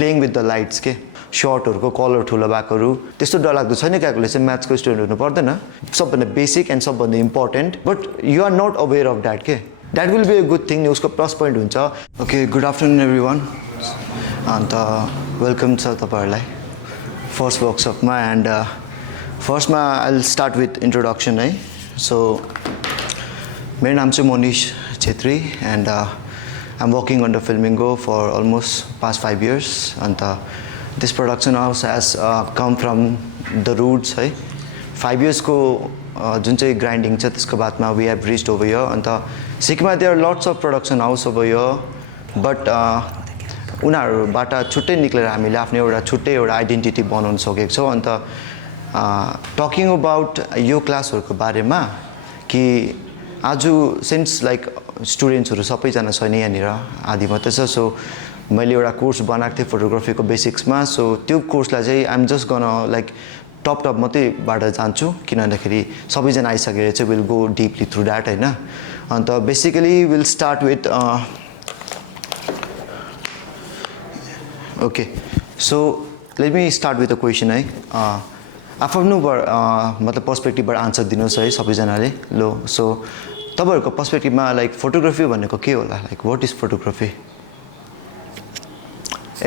Playing with the lights के सर्टहरुको colour ठुलो भएकोहरु त्यस्तो डरलाग्दो छैन क्याकुले चाहिँ म्याथ्सको स्टुडेन्ट हुनु पर्दैन सबभन्दा बेसिक एन्ड सबभन्दा important but you are not aware of that के that will be a good thing उसको प्लस पोइन्ट हुन्छ okay good afternoon everyone and welcome छ तपाईहरुलाई फर्स्ट वर्कसपमा एन्ड फर्स्टमा I will start with introduction है so मेरो नाम चाहिँ Monish Chhetri and I am working on the filming for almost past 5 years अन्त this production house has come from the roots है 5 years को जुन चाहिँ ग्राइन्डिङ छ त्यसको बादमा we have reached over here अन्त सिक्किममा there are lots of production house over here but उनीहरुबाट छुट्टै निक्लेर हामीले आफ्नो एउटा छुट्टै एउटा आइडेन्टिटी बनाउन सकेको छौं अन्त टकिङ अबाउट यो क्लासहरुको बारेमा कि आज सिन्स लाइक स्टुडेन्ट्सहरु सबैजना छैन यहाँनिर आदि मात्रै छ सो मैले एउटा कोर्स बनाएको थिएँ फोटोग्राफीको बेसिक्समा सो त्यो कोर्सलाई चाहिँ I am just gonna like top मात्रैबाट जान्छु किन भन्दाखेरि सबैजना आइसकेर चाहिँ will go deeply through that हैन and basically will start with okay so let me start with a question है आफ्नो मतलब पर्सपेक्टिभबाट आन्सर दिनुहोस् है सबैजनाले लो सो तपाईहरुको पर्सपेक्टिभमा लाइक फोटोग्राफी भनेको के होला like what is photography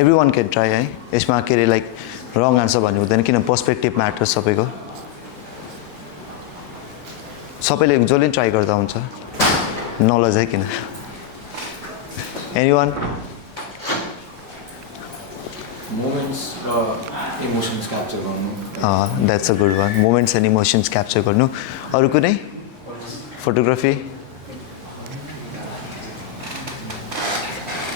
everyone can try है यसमा के रे लाइक रङ आन्सर भन्नु हुँदैन किन पर्सपेक्टिभ म्याटर सबैको सबैले जसले ट्राई गर्दा हुन्छ नलेज है किन एनीवन मोमेन्ट्स र इमोसन्स क्याप्चर गर्नु that's a good one moments and emotions capture गर्नु अरु कुनै फोटोग्राफी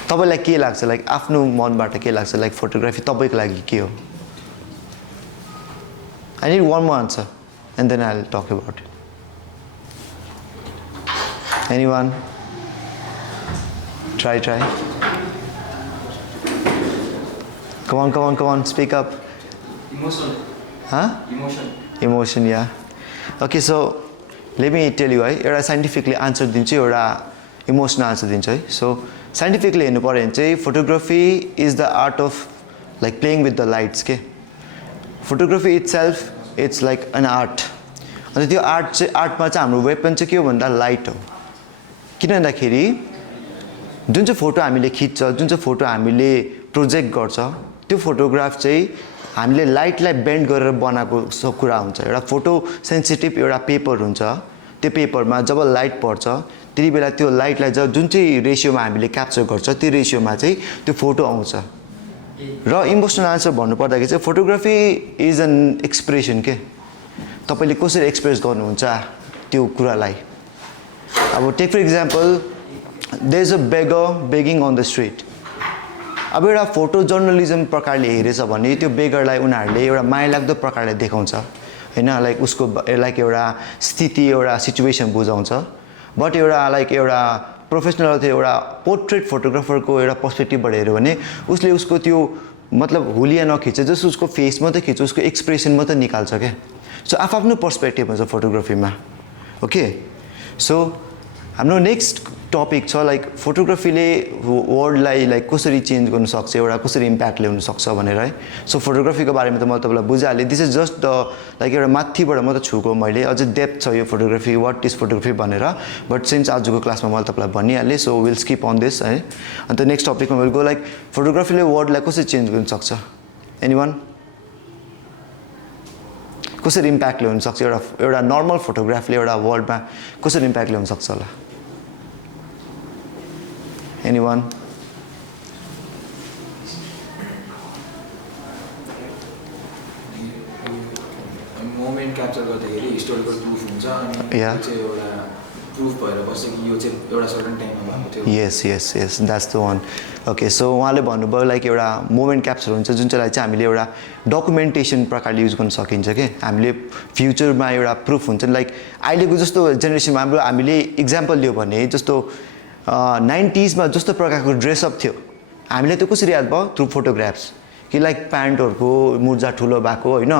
तपाईलाई के लाग्छ लाइक आफ्नो मनबाट के लाग्छ लाइक फोटोग्राफी तपाईको लागि के हो I need one more answer and then I will talk about it anyone try come on speak up emotion yeah okay so let me tell you है एउटा साइन्टिफिकली आन्सर दिन्छु एउटा इमोसनल आन्सर दिन्छु है सो साइन्टिफिकली हेर्नु पर्यो भने चाहिँ photography is the art of like playing with the lights के photography itself it's like an art and त्यो आर्टमा चाहिँ हाम्रो वेपन चाहिँ के हो भन्दा लाइट हो किन भन्दाखेरि जुन चाहिँ फोटो हामीले खिच्छ जुन चाहिँ फोटो हामीले प्रोजेक्ट गर्छ त्यो फोटोग्राफ चाहिँ हामीले लाइटलाई बेन्ड गरेर बनाएको कुरा हुन्छ एउटा फोटो सेन्सिटिभ एउटा पेपर हुन्छ त्यो पेपरमा जब लाइट पर्छ त्यति बेला त्यो लाइटलाई जुन चाहिँ रेशियोमा हामीले क्याप्चर गर्छ त्यो रेशियोमा चाहिँ त्यो फोटो आउँछ र इमोसनल आन्सर भन्नुपर्दाखेरि चाहिँ फोटोग्राफी इज एन एक्सप्रेसन के तपाईले कसरी एक्सप्रेस गर्नुहुन्छ त्यो कुरालाई अब take for example there is a beggar begging on the street अब एउटा फोटो जर्नलिजम प्रकारले हेरेछ भने त्यो बेगरलाई उनीहरूले एउटा मायालाग्दो प्रकारले देखाउँछ हैन लाइक उसको लाइक एउटा स्थिति एउटा सिचुएसन बुझाउँछ बट एउटा लाइक एउटा प्रोफेसनल अथवा एउटा पोर्ट्रेट फोटोग्राफरको एउटा पर्सपेक्टिभबाट हेर्यो भने उसले उसको त्यो मतलब हुलिया नखिच्छ जस्ट उसको फेस मात्रै खिच्छ उसको एक्सप्रेसन मात्रै निकाल्छ के सो आफ्नो पर्सपेक्टिभ हुन्छ फोटोग्राफीमा ओके सो हाम्रो नेक्स्ट टपिक छ लाइक फोटोग्राफीले वर्ल्डलाई लाइक कसरी चेन्ज गर्न सक्छ एउटा कसरी इम्प्याक्ट ल्याउन सक्छ भनेर है सो फोटोग्राफीको बारेमा त म तपाईलाई बुझाइहालेँ this is just the like एउटा माथिबाट मात्र छुको मैले अझै डेप्थ छ यो फोटोग्राफी व्हाट इज फोटोग्राफी भनेर बट सिन्स आजको क्लासमा मैले तपाईलाई भनिहालेँ so will skip on this है अन्त नेक्स्ट टपिकमा विल गो लाइक फोटोग्राफीले वर्ल्डलाई कसरी चेन्ज गर्न सक्छ एनीवन कसरी इम्प्याक्ट ल्याउन सक्छ एउटा नर्मल फोटोग्राफीले एउटा वर्ल्डमा कसरी इम्प्याक्ट ल्याउन सक्छ होला anyone मोमेन्ट क्याप्चर गर्दाखेरि हिस्टोरिकल प्रुफ हुन्छ अनि Yeah. चाहिँ एउटा प्रुफ भएर बस्छ कि यो चाहिँ एउटा सर्टेन टाइममा भएको थियो yes that's the one okay so उहाँले भन्नुभयो लाइक एउटा मोमेन्ट क्याप्चर हुन्छ जुन चाहिँलाई चाहिँ हामीले एउटा डकुमेन्टेसन प्रकारले युज गर्न सकिन्छ के हामीले फ्युचरमा एउटा प्रुफ हुन्छ लाइक अहिलेको जस्तो जेनेरेसनमा हामीले इक्जाम्पल लियो भने जस्तो 90s मा जस्तो प्रकारको ड्रेसअप थियो हामीले त्यो कसरी याद भयो थ्रु फोटोग्राफ्स कि लाइक प्यान्टहरुको मुर्जा ठुलो भएको हैन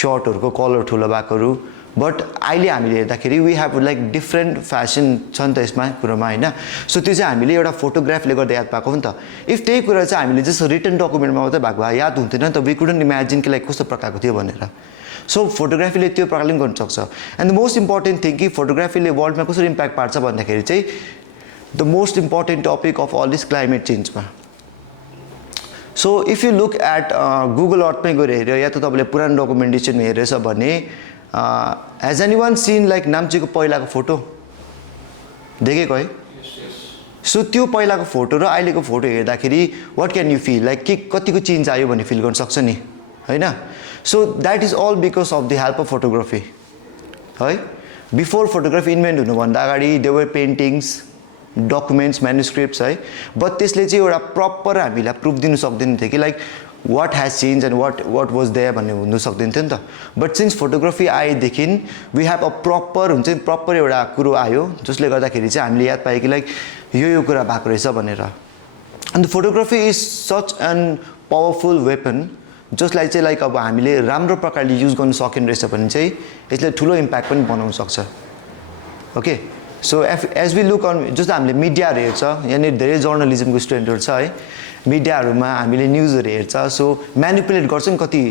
शर्टहरुको कलर ठुलो भएकोहरु बट अहिले हामीले हेर्दाखेरि we have like different fashion छ नि त यसमा कुरोमा होइन सो त्यो चाहिँ हामीले एउटा फोटोग्राफले गर्दा याद पाएको हो नि त इफ त्यही कुरा चाहिँ हामीले जस्तो रिटन डकुमेन्टमा मात्रै भएको भए याद हुन्थेन नि त वी कुडन्ट इमेजिन कि लाइक कस्तो प्रकारको थियो भनेर सो फोटोग्राफीले त्यो प्रकारले पनि गर्न सक्छ and the most important thing कि फोटोग्राफीले वर्ल्डमा कसरी इम्प्याक्ट पार्छ भन्दाखेरि चाहिँ the most important topic of all this climate चेन्जमा so if you look at Google अर्थमै गएर हेऱ्यो या त तपाईँले पुरानो डकुमेन्टेसन हेरेछ भने has anyone seen like नाम्चीको पहिलाको फोटो देखेको है सो त्यो पहिलाको फोटो र अहिलेको फोटो हेर्दाखेरि what can you feel like के कतिको चेन्ज आयो भन्ने फिल गर्न सक्छ नि होइन so that is all because of the help of photography है बिफोर फोटोग्राफी इन्भेन्ट हुनुभन्दा अगाडि देवर पेन्टिङ्स डकुमेन्ट्स म्यानुस्क्रिप्ट्स है बट त्यसले चाहिँ एउटा प्रपर हामीलाई प्रुफ दिनु सक्दैन थियो कि like what has change and what was there भन्ने हुनु सक्दैन थियो नि त बट सिन्स फोटोग्राफी आएदेखि वी हेभ अ प्रपर हुन्छ नि प्रपर एउटा कुरो आयो जसले गर्दाखेरि चाहिँ हामीले याद पायो कि लाइक यो कुरा भएको रहेछ भनेर अन्त photography is such an powerful weapon जसलाई चाहिँ लाइक अब हामीले राम्रो प्रकारले युज गर्न सकिने रहेछ भने चाहिँ यसले ठुलो इम्प्याक्ट पनि बनाउन सक्छ okay so as we look on जस्तो हामीले मिडियाहरू हेर्छ यहाँनिर धेरै जर्नलिजमको स्टुडेन्टहरू छ है मिडियाहरूमा हामीले न्युजहरू हेर्छ सो म्यानिपुलेट गर्छ नि कति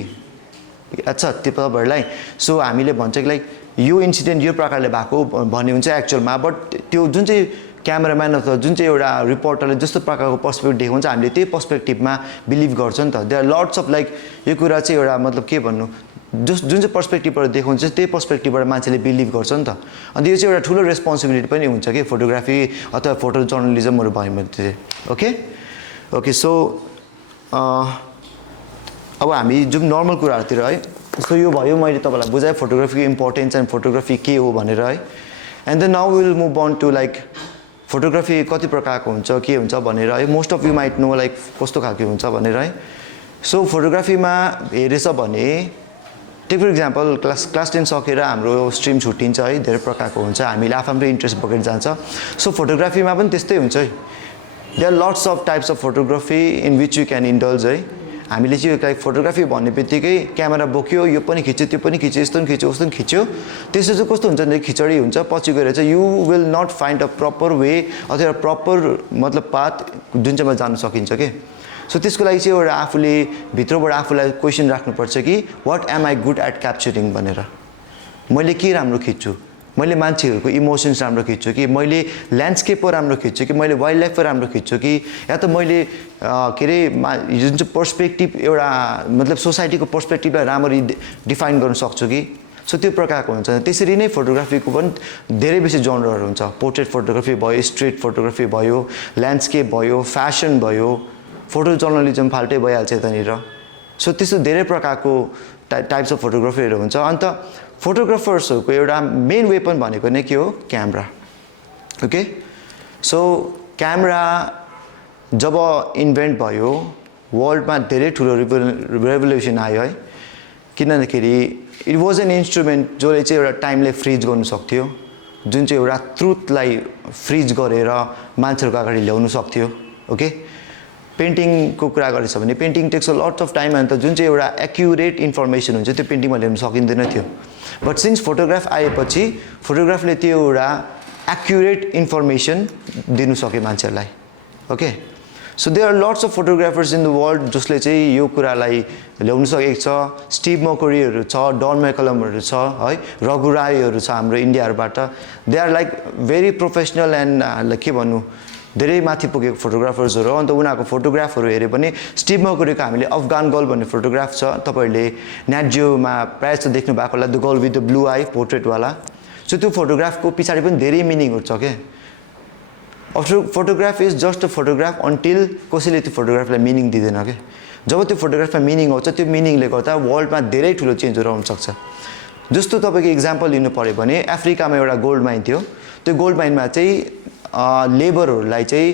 अच्छा त्यो तपाईँहरूलाई सो हामीले भन्छ कि लाइक यो इन्सिडेन्ट यो प्रकारले भएको भन्ने हुन्छ एक्चुअलमा बट त्यो जुन चाहिँ क्यामेराम्यान अथवा जुन चाहिँ एउटा रिपोर्टरले जस्तो प्रकारको पर्सपेक्टिभ देखाउँछ हामीले त्यही पर्सपेक्टिभमा बिलिभ गर्छ नि त there are lots of like यो कुरा चाहिँ एउटा मतलब के भन्नु जुन चाहिँ पर्सपेक्टिभबाट देखाउँछ त्यही पर्सपेक्टिभबाट मान्छेले बिलिभ गर्छ नि त अन्त यो चाहिँ एउटा ठुलो रेस्पोन्सिबिलिटी पनि हुन्छ कि फोटोग्राफी अथवा फोटो जर्नलिजमहरू भयो भने चाहिँ ओके ओके सो अब हामी जुन नर्मल कुराहरूतिर है सो यो भयो मैले तपाईँलाई बुझाएँ फोटोग्राफीको इम्पोर्टेन्स एन्ड फोटोग्राफी के हो भनेर है and then now will move on to like photography कति प्रकारको हुन्छ के हुन्छ भनेर है most of you might know like कस्तो खालको हुन्छ भनेर है सो फोटोग्राफीमा हेरेछ भने टेक फर इक्जाम्पल क्लास 10 सकेर हाम्रो स्ट्रिम छुट्टिन्छ है धेरै प्रकारको हुन्छ हामीले आफ्नो इन्ट्रेस्ट बगेर जान्छ सो फोटोग्राफीमा पनि त्यस्तै हुन्छ है there are lots of types of photography in which you can indulge है हामीले चाहिँ लाइक फोटोग्राफी भन्ने बित्तिकै क्यामेरा बोक्यो यो पनि खिच्यो त्यो पनि खिच्यो यस्तो पनि खिच्यो उस्तो पनि खिच्यो त्यसो चाहिँ कस्तो हुन्छ भने खिचडी हुन्छ पछि गएर चाहिँ you will not find a proper way अथवा प्रपर मतलब पाथ जुन चाहिँमा जान सकिन्छ के सो त्यसको लागि चाहिँ एउटा आफूले भित्रबाट आफूलाई क्वेसन राख्नुपर्छ कि what am I good at capturing भनेर मैले के राम्रो खिच्छु मैले मान्छेहरूको इमोसन्स राम्रो खिच्छु कि मैले ल्यान्डस्केप राम्रो खिच्छु कि मैले वाइल्ड लाइफ राम्रो खिच्छु कि या त मैले के अरे जुन चाहिँ पर्सपेक्टिभ एउटा मतलब सोसाइटीको पर्सपेक्टिभलाई राम्ररी डिफाइन गर्न सक्छु कि सो त्यो प्रकारको हुन्छ त्यसरी नै फोटोग्राफीको पनि धेरै बेसी जनरहरू हुन्छ पोर्ट्रेट फोटोग्राफी भयो स्ट्रिट फोटोग्राफी भयो ल्यान्डस्केप भयो फ्यासन भयो फोटो जर्नलिजम फाल्टै भइहाल्छ यतानिर सो त्यस्तो धेरै प्रकारको टाइप्स अफ फोटोग्राफीहरू हुन्छ अन्त फोटोग्राफर्सहरूको एउटा मेन वेपन भनेको नै के हो क्यामेरा ओके सो क्यामेरा जब इन्भेन्ट भयो वर्ल्डमा धेरै ठुलो रेभोल्युसन आयो है किनभनेखेरि इट वाज एन इन्स्ट्रुमेन्ट जसले चाहिँ एउटा टाइमलाई फ्रिज गर्नु सक्थ्यो जुन चाहिँ एउटा ट्रुथलाई फ्रिज गरेर मान्छेहरूको अगाडि ल्याउनु सक्थ्यो ओके पेन्टिङको कुरा गरेछ भने painting takes a lot of time अन्त जुन चाहिँ एउटा एक्युरेट इन्फर्मेसन हुन्छ त्यो पेन्टिङमा ल्याउनु सकिँदैन थियो बट सिन्स फोटोग्राफ आएपछि फोटोग्राफले त्यो एउटा एक्युरेट इन्फर्मेसन दिनु सक्यो मान्छेहरूलाई okay so there are lots of photographers in the world जसले चाहिँ यो कुरालाई ल्याउनु सकेको छ स्टिभ मकोरीहरू छ डन मैकलमहरू छ है रघु राईहरू छ हाम्रो इन्डियाहरूबाट they are like very professional and के भन्नु धेरै माथि पुगेको फोटोग्राफर्सहरू हो अन्त उनीहरूको फोटोग्राफहरू हेऱ्यो भने स्टिभ मकोरीको हामीले अफगान गर्ल भन्ने फोटोग्राफ छ तपाईँहरूले नेटजियोमा प्रायः जस्तो देख्नु भएको होला the girl with the blue eye पोर्ट्रेटवाला सो त्यो फोटोग्राफको पछाडि पनि धेरै मिनिङहरू छ क्या photograph is just a photograph until कसैले त्यो फोटोग्राफलाई मिनिङ दिँदैन क्या जब त्यो फोटोग्राफमा मिनिङ आउँछ त्यो मिनिङले गर्दा वर्ल्डमा धेरै ठुलो चेन्जहरू आउन सक्छ जस्तो तपाईँको इक्जाम्पल लिनु पऱ्यो भने अफ्रिकामा एउटा गोल्ड माइन थियो त्यो गोल्ड माइनमा चाहिँ लेबरहरूलाई चाहिँ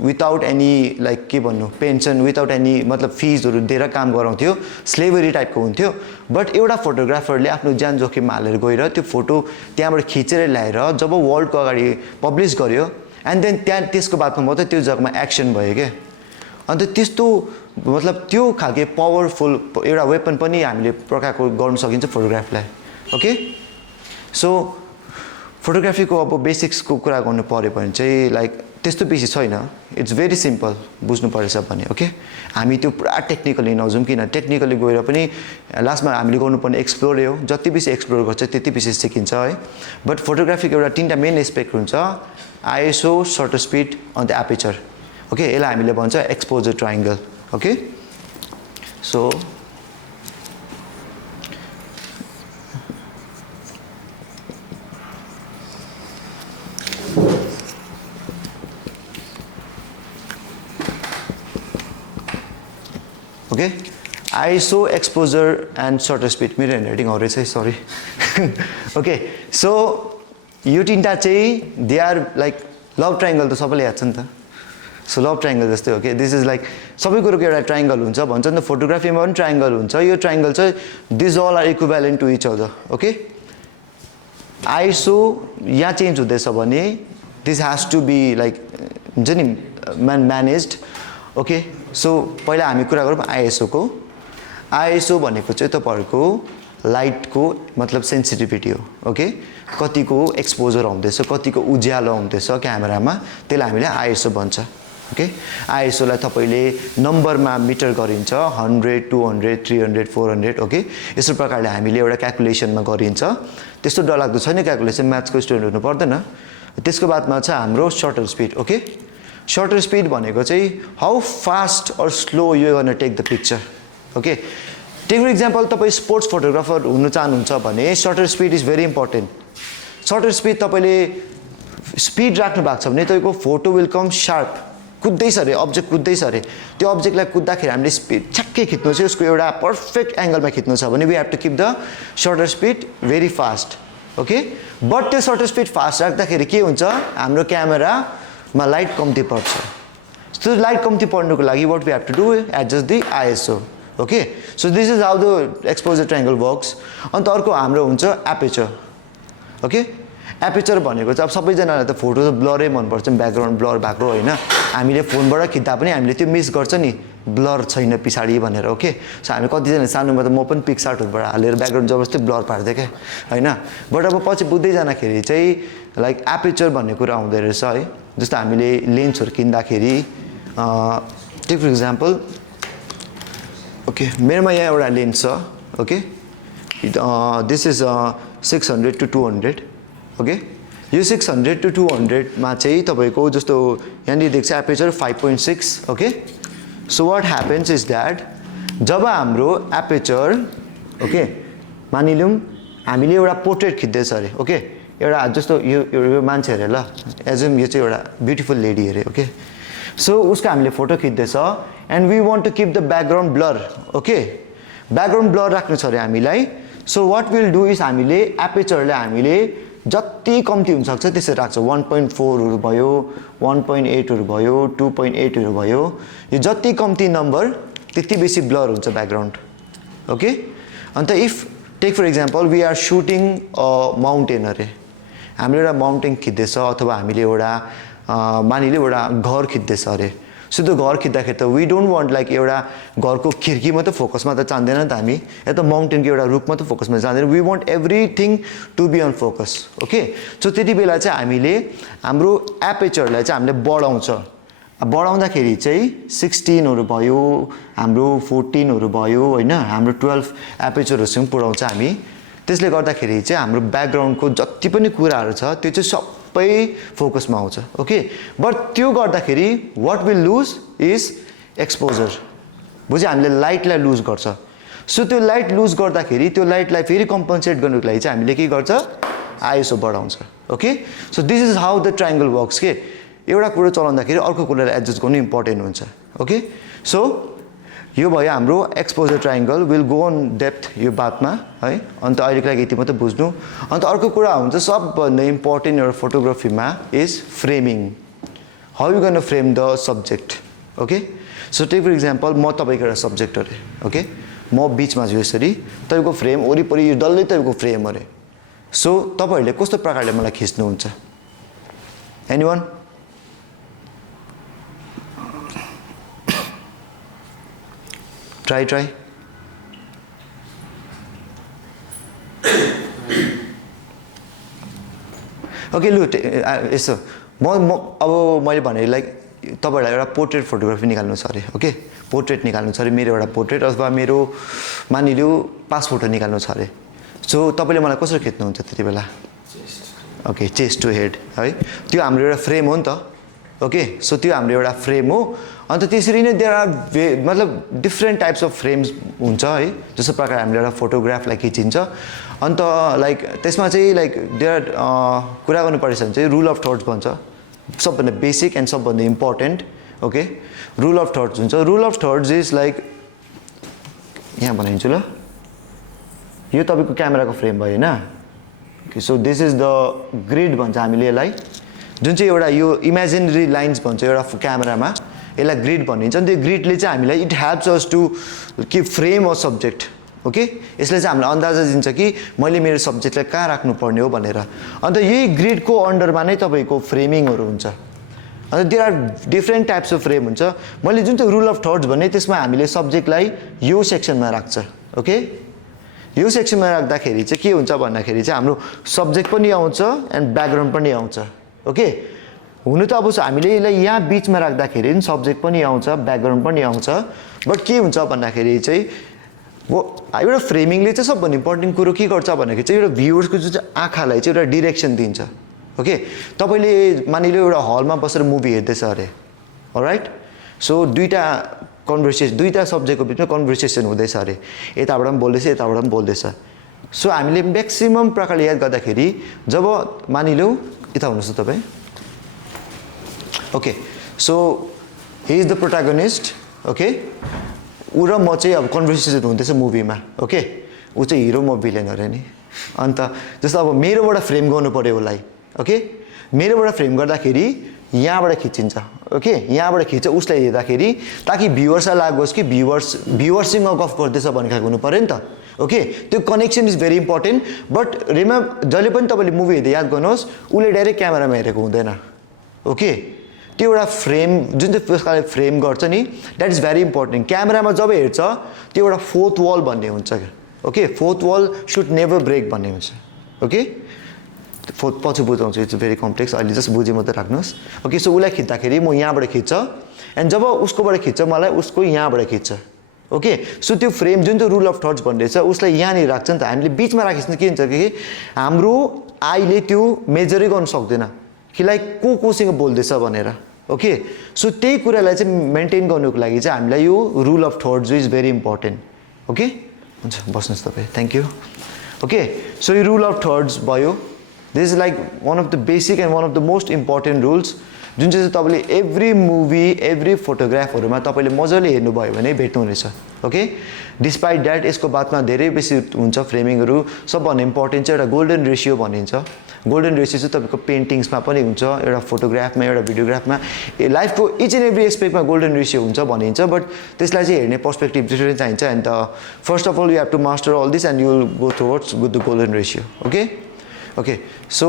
विदाउट एनी लाइक के भन्नु पेन्सन विदाउट एनी मतलब फिजहरू दिएर काम गराउँथ्यो स्लेभरी टाइपको हुन्थ्यो बट एउटा फोटोग्राफरले आफ्नो ज्यान जोखिममा हालेर गएर त्यो फोटो त्यहाँबाट खिचेर ल्याएर जब वर्ल्डको अगाडि पब्लिस गर्यो एन्ड देन त्यहाँ त्यसको बादमा मात्रै त्यो जग्गामा एक्सन भयो क्या अन्त त्यस्तो मतलब त्यो खालके पावरफुल एउटा वेपन पनि हामीले प्रकारको गर्न सकिन्छ फोटोग्राफलाई ओके सो फोटोग्राफीको अब बेसिक्सको कुरा गर्नु पर्यो भने चाहिँ लाइक त्यस्तो बेसी छैन इट्स भेरी सिम्पल बुझ्नु परेछ भने ओके हामी त्यो पुरा टेक्निकली नजाउँ किन टेक्निकली गएर पनि लास्टमा हामीले गर्नुपर्ने एक्सप्लोर हो जति बेसी एक्सप्लोर गर्छ त्यति बेसी सिकिन्छ है बट फोटोग्राफीको एउटा तीनटा मेन एस्पेक्ट हुन्छ आइएसओ सटर स्पिड अन्त एपर्चर ओके यसलाई हामीले भन्छ exposure triangle okay so okay ISO exposure and shutter speed मेरो ह्यान्डराइटिङ हो रहेछ सरी ओके सो यो तीनटा चाहिँ they are like love triangle त सबैले याद छ नि त सो लभ ट्रायंगल जस्तै हो के दिस इज लाइक सबै कुरोको एउटा ट्रायंगल हुन्छ भन्छ नि त फोटोग्राफीमा पनि ट्रायंगल हुन्छ यो ट्रायंगल चाहिँ this all are equivalent to each other okay ISO यहाँ चेन्ज हुँदैछ भने this has to be like हुन्छ नि म्यानेज्ड ओके सो पहिला हामी कुरा गरौँ आइएसओ को आइएसओ भनेको चाहिँ तपाईहरुको लाइटको मतलब सेन्सिटिभिटी हो ओके कतिको एक्सपोजर आउँदैछ कतिको उज्यालो आउँदैछ क्यामेरामा त्यसलाई हामीले आइएसओ भन्छ ओके आइएसओ लाई तपाईले नम्बरमा मिटर गरिन्छ 100 200 300 400 ओके यसो प्रकारले हामीले एउटा क्याल्कुलेसनमा गरिन्छ त्यस्तो डरलाग्दो छैन क्याल्कुलेसन म्याथ्सको स्टुडेन्ट हुनु पर्दैन त्यसको बादमा छ हाम्रो shutter speed okay shutter speed भनेको चाहिँ how fast or slow you gonna take the picture okay take for example तपाई स्पोर्ट्स फोटोग्राफर हुन चाहनुहुन्छ भने shutter speed is very important shutter speed तपाईले स्पिड राख्नु भएको छ भने तपाईको फोटो विल कम शार्प कुद्दैछ अरे अब्जेक्ट कुद्दैछ अरे त्यो अब्जेक्टलाई कुद्दाखेरि हामीले स्पिड छक्कै खिच्नु छ उसको एउटा पर्फेक्ट एंगलमा खिच्नु छ भने we have to keep the shutter speed very fast okay but त्यो शटर स्पिड फास्ट राख्दाखेरि के हुन्छ हाम्रो क्यामेरामा लाइट कम्ती पर्छ त्यो लाइट कम्ती पर्नुको लागि what we have to do adjust the ISO okay so this is how the exposure triangle works अन्त अर्को हाम्रो हुन्छ एपर्चर ओके एपर्चर भनेको चाहिँ अब सबैजनालाई त फोटो त ब्लरै मन पर्छ ब्याकग्राउन्ड ब्लर भएको हैन हामीले फोनबाट खिच्दा पनि हामीले त्यो मिस गर्छ नि ब्लर छैन पछाडी भनेर ओके सो हामी कतिजना सानोमा त म पनि पिक्सार्टहरुबाट हालेर ब्याकग्राउन्ड जबरजस्ती ब्लर पार्दै के हैन बट अब पछि बुझ्दै जाँदाखेरि चाहिँ लाइक एपर्चर भन्ने कुरा आउँदै रहेछ है जस्तो हामीले लेन्सहरु किन्दाखेरि टेक फर एक्जाम्पल ओके मेरोमा यहाँ एउटा लेन्स छ okay this is 600 to 200 okay यो 600 to 200 मा चाहिँ तपाईको जस्तो यहाँ नि देख्छ aperture 5.6 okay so what happens is that जब हाम्रो एपर्चर ओके मानिलिउँ हामीले एउटा पोर्ट्रेट खिच्दैछ अरे ओके एउटा जस्तो यो मान्छे अरे ल एजुम यो चाहिँ एउटा ब्युटिफुल लेडी अरे ओके सो उसको हामीले फोटो खिच्दैछ and we want to keep the background blur okay background blur राख्नु छ अरे हामीलाई so what will do is हामीले एपर्चरले हामीले जति कम्ती हुन सक्छ त्यसरी राख्छ 1.4 हरु भयो 1.8 हरु भयो 2.8 हरु भयो यो जति कम्ती नम्बर त्यति बेसी ब्लर हुन्छ ब्याकग्राउन्ड ओके अन्त if take for example we are shooting a mountain अरे हामीले एउटा माउन्टेन खिच्दैछ अथवा हामीले एउटा मानिले एउटा घर खिच्दैछ अरे सो त्यो घर खिच्दाखेरि त वी डोन्ट वान्ट लाइक एउटा घरको खिड्की मात्र फोकसमा त चाहदैन नि त हामी या त माउन्टेनको एउटा रुख मात्र फोकसमा चाहदैन we want everything to be on focus okay so त्यति बेला चाहिँ हामीले हाम्रो एपर्चरलाई चाहिँ हामीले बढाउँदाखेरि चाहिँ 16 हरु भयो हाम्रो 14 हरु भयो हैन हाम्रो 12 एपर्चरहरुसँग पुर्याउँछ हामी त्यसले गर्दाखेरि चाहिँ हाम्रो ब्याकग्राउन्डको जति पनि कुराहरु छ त्यो चाहिँ सबै फोकसमा आउँछ ओके बट त्यो गर्दाखेरि what will lose is exposure बुझ्यो हामीले लाइटलाई लुज गर्छ सो त्यो लाइट लुज गर्दाखेरि त्यो लाइटलाई फेरि कम्पनसेट गर्नको लागि चाहिँ हामीले के गर्छ आइएसओ बढाउँछ okay so this is how the triangle works के एउटा कुरा चलाउँदाखेरि अर्को कुरालाई एडजस्ट गर्नु इम्पोर्टेन्ट हुन्छ ओके सो यो भयो हाम्रो exposure triangle will go on depth यो बातमा है अन्त अहिलेको लागि यति मात्र बुझ्नु अन्त अर्को कुरा हुन्छ सबभन्दा इम्पोर्टेन्ट एउटा फोटोग्राफीमा is framing how you gonna frame the subject okay so take for example म तपाईको एउटा सब्जेक्ट अरे ओके म बीचमा छु यसरी तपाईको फ्रेम वरिपरि यो डल्लै तपाईको फ्रेम अरे सो तपाईहरुले कस्तो प्रकारले मलाई खिच्नुहुन्छ एनीवन try ओके लु यसो म अब मैले भने लाइक तपाईँलाई एउटा पोर्ट्रेट फोटोग्राफी निकाल्नु छ अरे ओके पोर्ट्रेट निकाल्नु छ अरे मेरो एउटा पोर्ट्रेट अथवा मेरो मानिलियो पास फोटो निकाल्नु छ अरे सो तपाईँले मलाई कसरी खिच्नुहुन्छ त्यति बेला ओके चेस्ट टु हेड है त्यो हाम्रो एउटा फ्रेम हो नि त ओके सो त्यो हाम्रो एउटा फ्रेम हो अन्त त्यसरी नै देयर आर मतलब डिफ्रेन्ट टाइप्स अफ फ्रेम्स हुन्छ है जस्तो प्रकार हामीले एउटा फोटोग्राफलाई खिचिन्छ अन्त लाइक त्यसमा चाहिँ लाइक देयर कुरा गर्नु परेछ भने चाहिँ रुल अफ थर्ड्स भन्छ सबभन्दा बेसिक एन्ड सबभन्दा important okay rule of thirds हुन्छ rule of thirds is like यहाँ बनाइदिन्छु ल यो तपाईँको क्यामेराको फ्रेम भयो होइन okay so this is the grid भन्छ हामीले यसलाई जुन चाहिँ एउटा यो इमेजिनरी लाइन्स भन्छ एउटा क्यामेरामा यसलाई ग्रिड भनिन्छ अनि त्यो ग्रिडले चाहिँ हामीलाई इट हेल्प्स अस टु कि फ्रेम अ सब्जेक्ट ओके यसले चाहिँ हामीलाई अन्दाजा दिन्छ कि मैले मेरो सब्जेक्टलाई कहाँ राख्नुपर्ने हो भनेर अन्त यही ग्रिडको अन्डरमा नै तपाईँको फ्रेमिङहरू हुन्छ अन्त there are different types of frame हुन्छ मैले जुन चाहिँ रुल अफ थर्ड्स भने त्यसमा हामीले सब्जेक्टलाई यो सेक्सनमा राख्छ ओके यो सेक्सनमा राख्दाखेरि चाहिँ के हुन्छ भन्दाखेरि चाहिँ हाम्रो सब्जेक्ट पनि आउँछ एन्ड ब्याकग्राउन्ड पनि आउँछ ओके हुनु त अब हामीले यसलाई यहाँ बिचमा राख्दाखेरि सब्जेक्ट पनि आउँछ ब्याकग्राउन्ड पनि आउँछ बट के हुन्छ भन्दाखेरि चाहिँ वो एउटा फ्रेमिङले चाहिँ सबभन्दा इम्पोर्टेन्ट कुरो के गर्छ भन्दाखेरि चाहिँ एउटा भ्युवर्सको जुन चाहिँ आँखालाई चाहिँ एउटा डिरेक्सन दिन्छ ओके तपाईँले मानिलियो एउटा हलमा बसेर मुभी हेर्दैछ अरे अलराइट सो दुईटा सब्जेक्टको बिचमा कन्भर्सेसन हुँदैछ अरे यताबाट पनि बोल्दैछ यताबाट पनि बोल्दैछ सो हामीले म्याक्सिमम प्रकारले याद गर्दाखेरि जब मानिलियो यता हुनुहोस् त तपाईँ okay so he is the protagonist okay ऊ र म चाहिँ अब कन्भर्सेसन हुँदैछ मुभीमा ओके ऊ चाहिँ हिरो म भिलेन अरे नि अन्त जस्तो अब मेरोबाट फ्रेम गर्नु पऱ्यो उसलाई ओके मेरोबाट फ्रेम गर्दाखेरि यहाँबाट खिचिन्छ ओके यहाँबाट खिच्छ उसलाई हेर्दाखेरि ताकि भ्युवर्सलाई लागोस् कि भ्युवर्ससँग गफ गर्दैछ भन्ने खालको हुनु पऱ्यो नि त ओके त्यो connection is very important but जहिले पनि तपाईँले मुभी हेर्दै याद गर्नुहोस् उसले डाइरेक्ट क्यामेरामा हेरेको हुँदैन ओके त्यो एउटा फ्रेम जुन चाहिँ प्रकारले फ्रेम गर्छ नि द्याट इज भेरी इम्पोर्टेन्ट क्यामेरामा जब हेर्छ त्यो एउटा फोर्थ वल भन्ने हुन्छ okay fourth wall should never break भन्ने हुन्छ ओके पछि बुझाउँछु इट्स भेरी कम्प्लेक्स अहिले जस्ट बुझेँ मात्रै राख्नुहोस् ओके सो उसलाई खिच्दाखेरि म यहाँबाट खिच्छ एन्ड जब उसकोबाट खिच्छ मलाई उसको यहाँबाट खिच्छ ओके सो त्यो फ्रेम जुन चाहिँ रुल अफ थर्ड्स भन्ने छ उसलाई यहाँनिर राख्छ नि त हामीले बिचमा राखेपछि के हुन्छ कि हाम्रो आईले त्यो मेजरै गर्नु सक्दैन कि लाइक कोसँग बोल्दैछ भनेर ओके सो त्यही कुरालाई चाहिँ मेन्टेन गर्नुको लागि चाहिँ हामीलाई यो rule of thirds is very important okay हुन्छ बस्नुहोस् तपाईँ थ्याङ्क यू ओके सो यो रुल अफ थर्ड्स भयो this is like one of the basic and one of the most important rules जुन चाहिँ तपाईँले एभ्री मुभी एभ्री फोटोग्राफहरूमा तपाईँले मजाले हेर्नुभयो भने भेट्नुहुनेछ ओके डिस्पाइट द्याट यसको बादमा धेरै बेसी हुन्छ फ्रेमिङहरू सबभन्दा इम्पोर्टेन्ट चाहिँ एउटा गोल्डन रेसियो भनिन्छ गोल्डन रेसियो चाहिँ तपाईँको पेन्टिङ्समा पनि हुन्छ एउटा फोटोग्राफमा एउटा भिडियोग्राफमा लाइफको इच एन्ड एभ्री एस्पेक्टमा गोल्डन रेसियो हुन्छ भनिन्छ बट त्यसलाई चाहिँ हेर्ने पर्सपेक्टिभ डिफ्रेन्ट चाहिन्छ and first of all you have to master all this and you will go towards the golden ratio okay okay so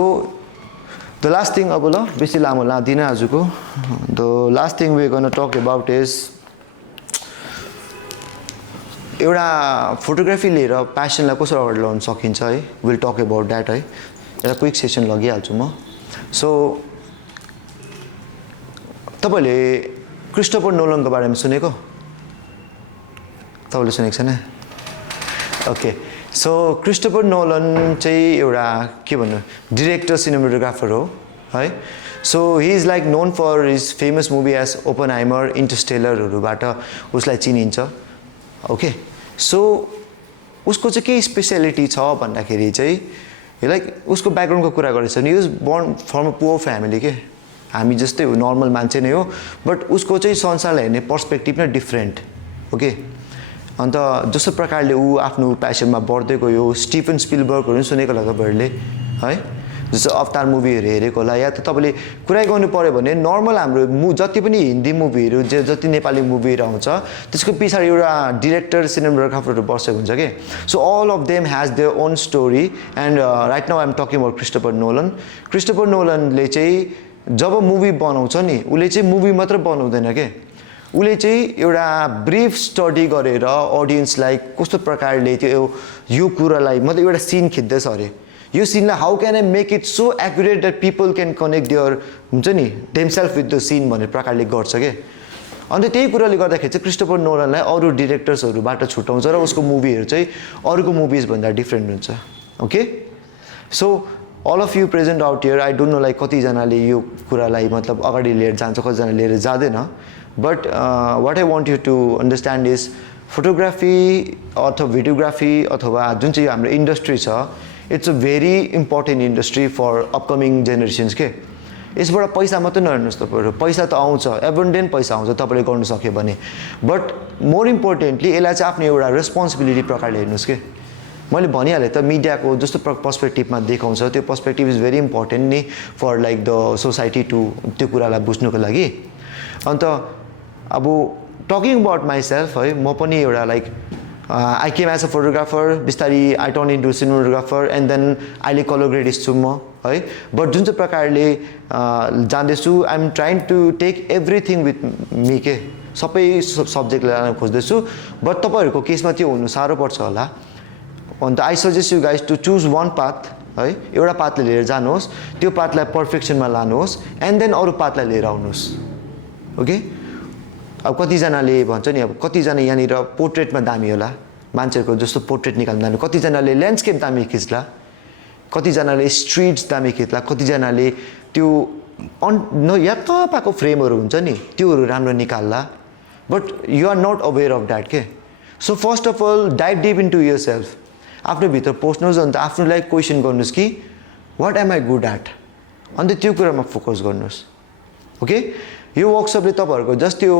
the last thing अब ल बेसी लामो लाँदिनँ आजको द लास्ट थिङ वी गर्न टक अबाउट इज एउटा photography लिएर प्यासनलाई कसरी अगाडि ल्याउन सकिन्छ है विल टक अबाउट द्याट है एउटा क्विक सेसन लगिहाल्छु म सो तपाईँले क्रिस्टोफर नोलनको बारेमा सुनेको तपाईँले सुनेको छैन ओके सो क्रिस्टोफर नोलन चाहिँ एउटा के भन्नु डिरेक्टर सिनेमाटोग्राफर हो है so he is like known for his famous movie as Oppenheimer इन्टरस्टेलरहरूबाट उसलाई चिनिन्छ ओके सो उसको चाहिँ के स्पेसियालिटी छ भन्दाखेरि चाहिँ लाइक उसको ब्याकग्राउन्डको कुरा गरेछ नि युज born from a poor family के हामी जस्तै हो नर्मल मान्छे नै हो बट उसको चाहिँ संसारलाई हेर्ने पर्सपेक्टिभ नै डिफ्रेन्ट ओके अन्त जस्तो प्रकारले ऊ आफ्नो प्यासनमा बढ्दै गयो स्टिफन स्पिलबर्गहरू पनि सुनेको होला तपाईँहरूले है जस्तो अवतार मुभीहरू हेरेको होला या त तपाईँले कुरा गर्नु पऱ्यो भने नर्मल हाम्रो जति पनि हिन्दी मुभीहरू जति नेपाली मुभीहरू आउँछ त्यसको पछाडि एउटा डिरेक्टर सिनेमाटोग्राफरहरू बसेको हुन्छ कि so all of them has their own story and right now I am talking about Christopher नोलनले चाहिँ जब मुभी बनाउँछ नि उसले चाहिँ मुभी मात्र बनाउँदैन के उसले चाहिँ एउटा ब्रिफ स्टडी गरेर अडियन्सलाई कस्तो प्रकारले त्यो यो कुरालाई मतलब एउटा सिन खिच्दैछ अरे यो सिनलाई how can I make it so accurate that people can connect their हुन्छ नि देमसेल्फ विथ द सिन भन्ने प्रकारले गर्छ के अन्त त्यही कुराले गर्दाखेरि चाहिँ क्रिस्टोफर नोलनलाई अरू डिरेक्टर्सहरूबाट छुट्याउँछ र उसको मुभीहरू चाहिँ अरूको मुभिजभन्दा डिफ्रेन्ट हुन्छ okay so all of you present out here I don't know like कतिजनाले यो कुरालाई मतलब अगाडि लिएर जान्छ कतिजना लिएर जाँदैन but what I want you to understand is photography अथवा भिडियोग्राफी अथवा जुन चाहिँ हाम्रो इन्डस्ट्री छ it's a very important industry for upcoming generations के यसबाट पैसा मात्रै नहेर्नुहोस् तपाईँहरू पैसा त आउँछ एबन्डेन्ट पैसा आउँछ तपाईँले गर्नु सक्यो भने बट मोर इम्पोर्टेन्टली यसलाई चाहिँ आफ्नो एउटा रेस्पोन्सिबिलिटी प्रकारले हेर्नुहोस् के मैले भनिहालेँ त मिडियाको जस्तो पर्सपेक्टिभमा देखाउँछ त्यो पर्सपेक्टिभ इज भेरी इम्पोर्टेन्ट नि for like the society to त्यो कुरालाई बुझ्नुको लागि अन्त अब टकिङ अबाउट माइसेल्फ है म पनि एउटा like I came as a photographer बिस्तारै I turn into cinematographer and then अहिले कलर ग्रेडिस्ट छु म है बट जुन चाहिँ प्रकारले जाँदैछु I am trying to take everything with me के सबै सब्जेक्ट लिएर खोज्दैछु बट तपाईँहरूको केसमा त्यो हुनु साह्रो पर्छ होला अन्त I suggest you guys to choose one path है एउटा पाथले लिएर जानुहोस् त्यो पाथलाई पर्फेक्सनमा लानुहोस् एन्ड देन अरू पाथलाई लिएर आउनुहोस् ओके अब कतिजनाले भन्छ नि अब कतिजना यहाँनिर पोर्ट्रेटमा दामी होला मान्छेहरूको जस्तो पोर्ट्रेट निकाल्नु दामी कतिजनाले ल्यान्डस्केप दामी खिच्ला कतिजनाले स्ट्रिट्स दामी खिच्ला कतिजनाले त्यो याक्क पाएको फ्रेमहरू हुन्छ नि त्योहरू राम्रो निकाल्ला but you are not aware of that के so first of all dive deep into yourself आफ्नो भित्र पस्नुहोस् अन्त आफ्नोलाई क्वेसन गर्नुहोस् कि what am I good at and त्यो कुरामा फोकस गर्नुहोस् ओके यो वर्कसपले तपाईँहरूको जस्ट त्यो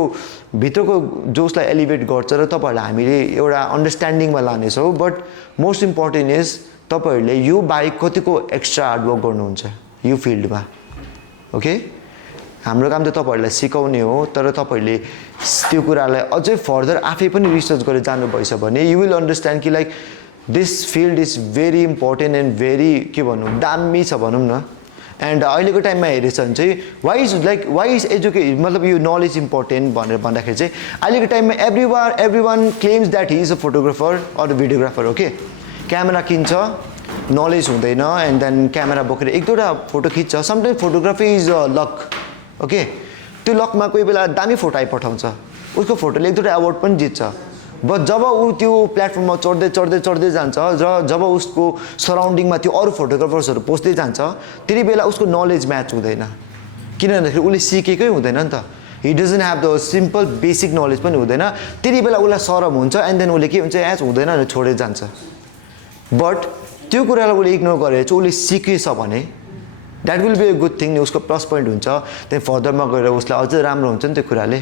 भित्रको जोसलाई एलिभेट गर्छ र तपाईँहरूलाई हामीले एउटा अन्डरस्ट्यान्डिङमा लानेछौँ बट मोस्ट इम्पोर्टेन्ट इज तपाईँहरूले यो बाहेक कतिको एक्स्ट्रा हार्डवर्क गर्नुहुन्छ यो फिल्डमा ओके हाम्रो काम त तपाईँहरूलाई सिकाउने हो तर तपाईँहरूले त्यो कुरालाई अझै फर्दर आफै पनि रिसर्च गरेर जानुभएछ भने यु विल अन्डरस्ट्यान्ड कि like this field is very important and very के भनौँ दामी छ भनौँ न एन्ड अहिलेको टाइममा हेरेछ भने चाहिँ वाइ इज मतलब यो नलेज इम्पोर्टेन्ट भनेर भन्दाखेरि चाहिँ अहिलेको टाइममा every one claims that he is a photographer or videographer okay camera किन्छ नलेज हुँदैन एन्ड देन क्यामेरा बोकेर एक दुईवटा फोटो खिच्छ sometimes photography is a luck okay त्यो लकमा कोही बेला दामी फोटो आइपठाउँछ उसको फोटोले एक दुईवटा एवार्ड पनि जित्छ बट जब ऊ त्यो प्लेटफर्ममा चढ्दै जान्छ र जब उसको सराउन्डिङमा त्यो अरू फोटोग्राफर्सहरू पस्दै जान्छ त्यति बेला उसको नलेज म्याच हुँदैन किन भन्दाखेरि उसले सिकेकै हुँदैन नि त he doesn't have the simple basic knowledge पनि हुँदैन त्यति बेला उसलाई सरम हुन्छ एन्ड देन उसले के हुन्छ एच हुँदैन भनेर छोडेर जान्छ बट त्यो कुरालाई उसले इग्नोर गरेर चाहिँ उसले सिकेछ भने that will be a good thing नि उसको प्लस पोइन्ट हुन्छ त्यहाँ फर्दरमा गएर उसलाई अझै राम्रो हुन्छ नि त्यो कुराले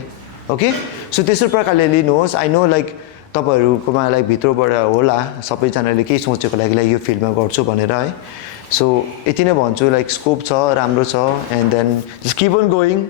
ओके सो त्यस्तो प्रकारले लिनुहोस् आई नो लाइक तपाईँहरूकोमा लाइक भित्रबाट होला सबैजनाले केही सोचेको लागि यो फिल्डमा गर्छु भनेर है सो यति नै भन्छु लाइक स्कोप छ राम्रो छ and then just keep on going